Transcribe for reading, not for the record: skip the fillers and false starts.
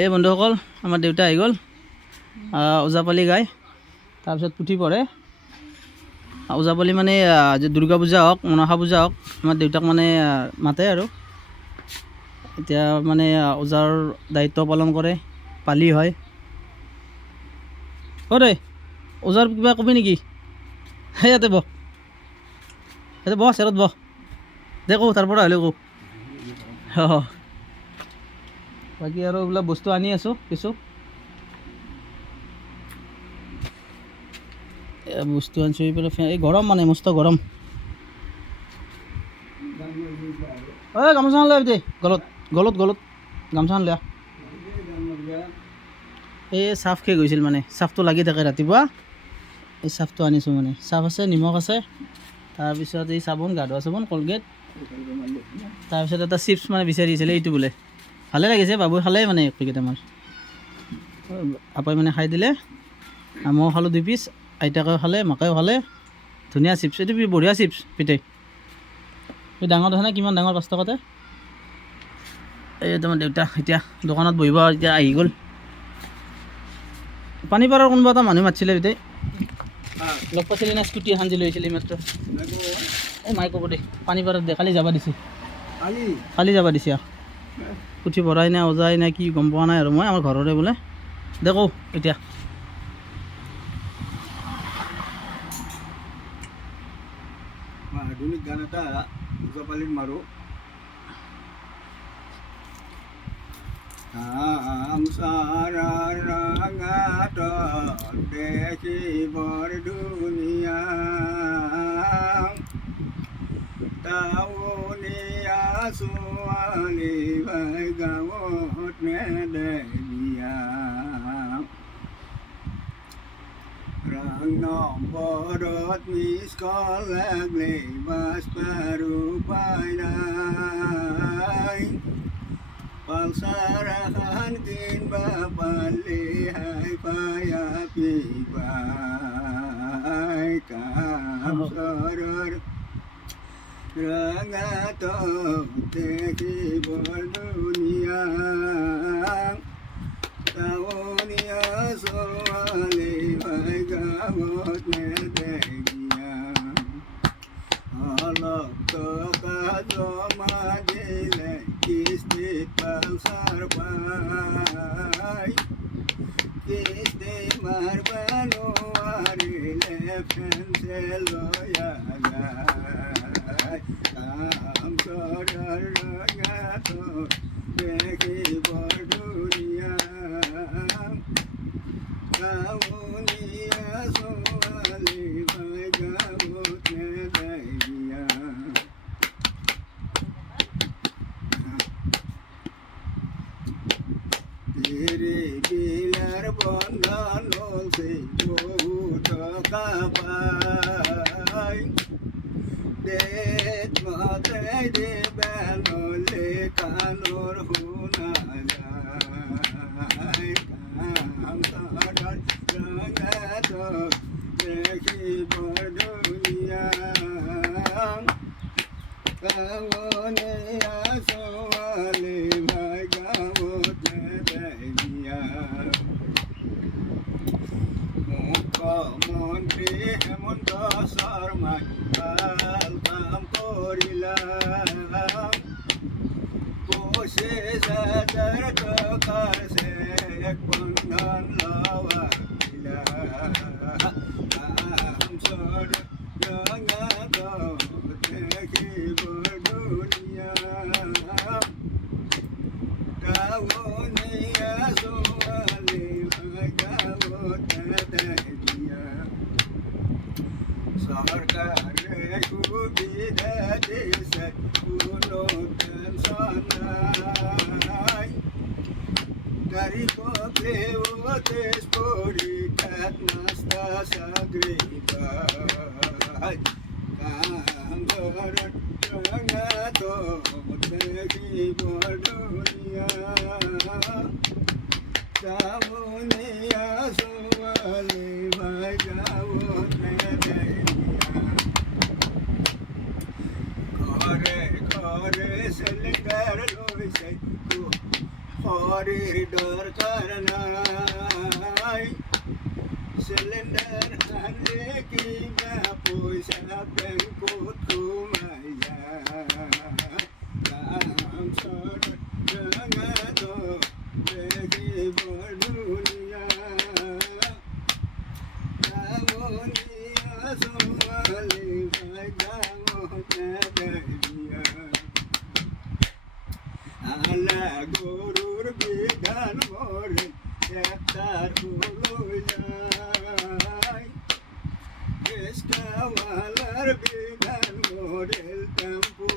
এই বন্ধুসকল আমাৰ দেউতা আহি গ'ল ওজাপালি গায় তাৰপিছত পুথি পঢ়ে ওজাপালি মানে যে দুৰ্গা পূজা হওক মনসা পূজা হওক আমাৰ দেউতাক মানে মাতে আৰু এতিয়া মানে ওজাৰ দায়িত্ব পালন কৰে পালি হয় অৰে ওজাৰ কিবা কবি নেকি ইয়াতে বহ চেৰত বহ দে কওঁ তাৰ পৰা হ'লে কওঁ বাকী আৰু এইবিলাক বস্তু আনি আছোঁ কিছু বস্তু আনিছোঁ এইফালে এই গৰম মানে মস্ত গৰম গামোচা লৈ দে গলত গলত গলত গামোচা লৈ এই চাফ খেয়ে গৈছিল মানে চাফটো লাগি থাকে ৰাতিপুৱা এই চাফটো আনিছোঁ মানে চাফ আছে নিমখ আছে তাৰপিছত এই চাবোন গা ধোৱা চাবোন কলগেট তাৰপিছত এটা চিপছ মানে বিচাৰিছিলে এইটো বোলে ভালে লাগিছে বাবুই খালে মানে কেইটামান আপাই মানে খাই দিলে মই খালোঁ 2 পিচ আইতাকেও খালে মাকেও খালে ধুনীয়া চিপছ এইটো বঢ়িয়া চিপছ পিঠে এই ডাঙৰ আছে না কিমান ডাঙৰ 5 টকাতে এই তোমাৰ দেউতা এতিয়া দোকানত বহিব এতিয়া আহি গ'ল পানীপাৰৰ কোনোবা এটা মানুহ মাতিছিলে পিঠে লগ পাইছিলি না স্কুটি এখন যে লৈছিলি মাত্ৰ এই মাই ক'ব দে পানীপাৰত দে কালি যাব দিছে কালি যাব দিছে পুথি ভৰাই নাই ওজাই নাই কি গম পোৱা নাই আৰু মই আমাৰ ঘৰৰে বোলে দে কওঁ এতিয়া আধুনিক গান এটা ওজাপালিত মাৰোঁ ৰঙাত দেখিবৰ ধুনীয়া টাউনীয়া ছোৱালী ভাই গাঁৱত নেদেখিয়া ৰং নম্বৰত মিছ কল লাগলে বাছ পাৰো পাই নাই পালচাৰ এখন কিনবা পালে হাই পায়া পিবাই কাম চৰৰ ৰঙাত দেখিবৰ ধুনীয়া টাউনীয়া ছোৱালী ভাই গাঁৱত নেদেখিয়া অলপ টকা জমা দিলে কিস্তিত পালচাৰ পাই কিস্তি মাৰবা নোৱাৰিলে ফেঞ্চে লৈ যায় কাম চৰৰ ৰঙাত দেখিবৰ ধুনীয়া টাউনীয়া ছোৱালী ভাই গাঁৱত নেদেখিয়া বিলাৰ বন্ধন হৈছে বহু টকা পাই দেত মতে দিবা নলে কাণৰ শুনা যায় কাম চৰৰ ৰঙাত দেখিবৰ ধুনীয়া টাউনীয়া ছোৱালী ভাই গাঁৱত নেদেখিয়া মুখ্যমন্ত্ৰী হেমন্ত শৰ্মাই ভাল কাম কৰিলা 25,000 টকাৰ চেক বন্ধন লৱা দিলা কাম চৰৰ ৰঙাত দেখিবৰ ধুনীয়া টাউনীয়া ছোৱালী ভাই গাঁৱত নেদেখিয়া চৰকাৰে সুবিধা দিছে কোনো টেনচন নাই গৰীবকলেও তেজ পৰীক্ষাত নাস্তা চাকৰি পায় কাম চৰৰ ৰঙাত দেখিবৰ ধুনীয়া টাউনীয়া ছোৱালী ভাই গাঁৱত নেদেখিয়া ঘৰে ঘৰে চিলিণ্ডাৰ লৈছে গাড়ির দরকার নাই সিলিন্ডার আনলে কি বা পয়সা ব্যাংকত ঘুমাইয়া কাম সর রাঙা তো দেখিব দুনিয়া রামনিয়া সোমালি ভাই গামতে দেখিয়া আলা গরুর বিধান মরে একটার যায় রিস্কাওয়ালার বিধান মরে টেম্পু